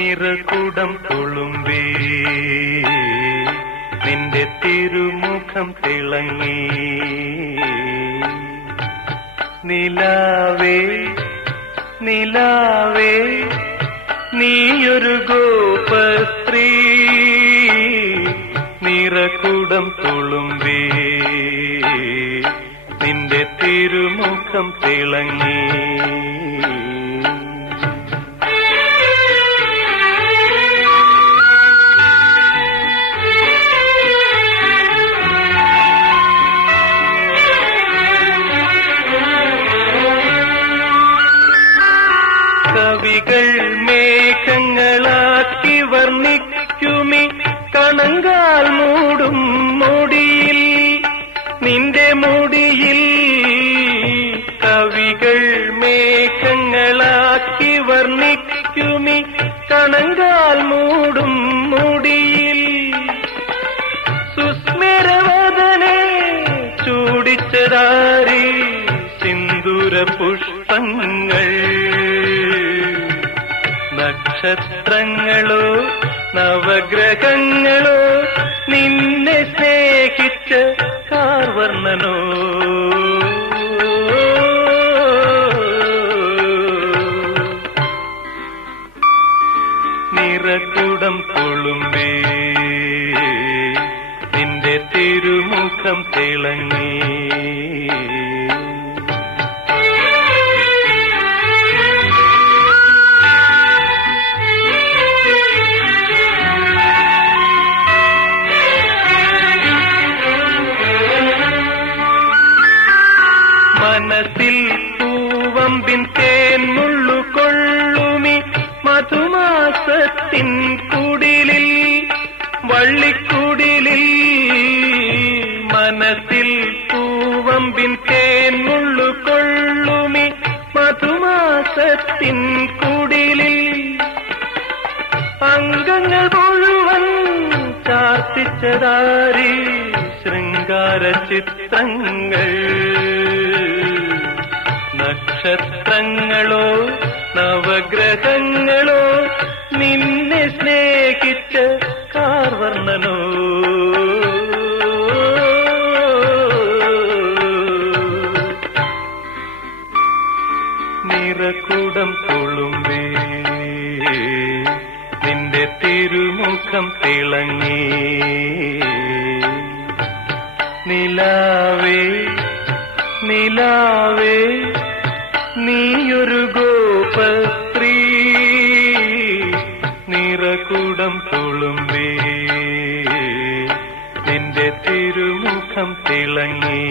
നിറകുടം തുളുമ്പേ നിന്റെ തിരുമുഖം തിളങ്ങി. നിലാവേ നിലാവേ നീയൊരു ഗോപസ്ത്രീ. നിറകുടം തുളുമ്പേ നിന്റെ തിരുമുഖം തിളങ്ങി. കവികൾ മേഘങ്ങളാക്കി വർണിക്കുമി. കണങ്കാൽ മൂടും മുടിയിൽ നിന്റെ മുടിയിൽ. കവികൾ മേഘങ്ങളാക്കി വർണിക്കുമി. കണങ്കാൽ മൂടും മുടിയിൽ. സുസ്മിരവദനെ ചൂടിച്ചതാരി സിന്ദൂര പുഷ്പങ്ങൾ നക്ഷത്രങ്ങളോ നവഗ്രഹങ്ങളോ നിന്നെ സ്നേഹിച്ച കാർവർണനോ. നിറകുടം കൊളുമ്പേ നിന്റെ തിരുമുഖം തിളങ്ങി. തേൻ മുള്ളു മധുമാസത്തിൻ കുടിലിൽ വള്ളിക്കുടിലിൽ. മനസ്സിൽ പൂവമ്പിൻ തേൻ മുള്ളു മധുമാസത്തിൻ കുടിലിൽ. അംഗങ്ങൾ മുഴുവൻ ചാർത്തിച്ചതാരി ശൃംഗാര ചിത്രങ്ങൾ. നക്ഷത്രങ്ങളോ നവഗ്രഹങ്ങളോ നിന്നെ സ്നേഹിച്ച കാർവർണനോ നിറക്കൂടം തുളുമ്പേ നിന്റെ തിരുമുഖം തിളങ്ങി. നിലാവേ നിലാവേ നീയൊരു ഗോപസ്ത്രീ. നിറകുടം തുളുമ്പേ. നിന്റെ തിരുമുഖം തിളങ്ങി.